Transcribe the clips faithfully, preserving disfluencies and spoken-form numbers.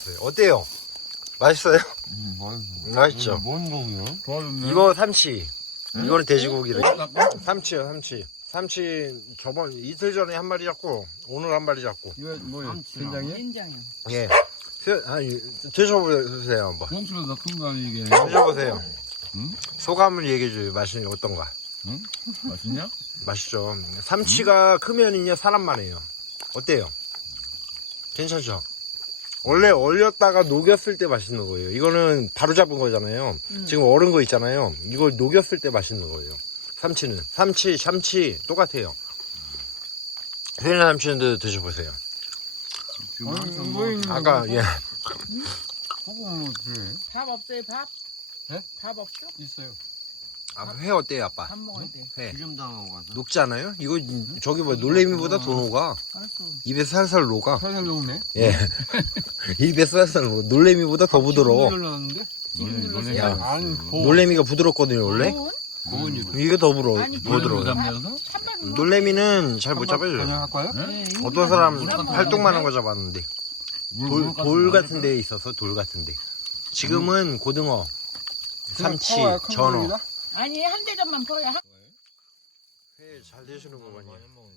어때요? 맛있어요? 음, 맛있어. 맛있죠? 뭔 고기야? 좋아졌네. 이거 삼치. 이거는 돼지고기래. 삼치요, 삼치. 삼치 저번 이틀 전에 한 마리 잡고 오늘 한 마리 잡고. 이거 뭐야? 된장이야? 된장이요. 예. 세- 아니, 드셔보세요 한번. 홈스로 더 큰 거 아니 이게? 드셔보세요. 응? 소감을 얘기해줘요. 맛이 어떤가? 응? 맛있냐? 맛있죠. 삼치가 크면은요 사람만 해요. 어때요? 괜찮죠? 원래 얼렸다가 녹였을 때 맛있는 거예요. 이거는 바로 잡은 거잖아요. 음. 지금 얼은 거 있잖아요. 이걸 녹였을 때 맛있는 거예요. 삼치는. 삼치, 참치 똑같아요. 회나 삼치는 드셔보세요. 지금 음, 한참 뭐 아까 예. 소금 어떻게 밥 없어요, 밥? 네? 밥 없어? 있어요? 아, 회 어때요, 아빠? 밥 먹어야 돼. 회. 기름 당하고 가서. 녹지 않아요? 이거 저기 뭐 놀래미보다 더 녹아. 알았어. 입에 살살 녹아. 살살 녹네. 예. 입에 살살 녹아. 놀래미보다 더 부드러워. 놀랐는데? 지금 눌렀어요? 야, 아니, 고. 놀래미가 부드럽거든요, 원래. 고운? 고은이도. 이게 더 부러워. 아니, 부드러워. 담배여서? 찬밥 놀래미는 잘 못 그냥 잡아요. 할까요? 네, 어떤 사람 물만 팔뚝만한 거 잡았는데 돌, 돌 같은 데에 있어서 돌 같은 데. 지금은 고등어, 삼치, 전어. 아니, 한 대접만 퍼야. 한... 회 잘 드시는구만요.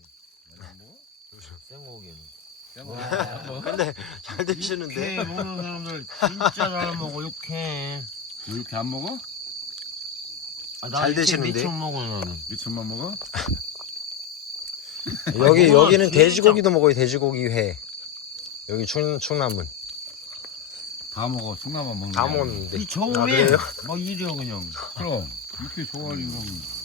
생고기는. 근데 잘 드시는데. 육회 먹는 사람들 진짜 잘 먹어. 육회. 이렇게 안 먹어? 아, 잘 육회 드시는데? 미쳐 먹어 나는. 미천만 먹어? 여기 먹어, 여기는 진짜. 돼지고기도 먹어요. 돼지고기 회. 여기 충 충남은 다 먹어. 충남만 먹는 다 게 아니라. 먹었는데. 이 아, 처음에 그래요? 막 이래요 그냥. 그럼 이렇게 좋아하지 그럼.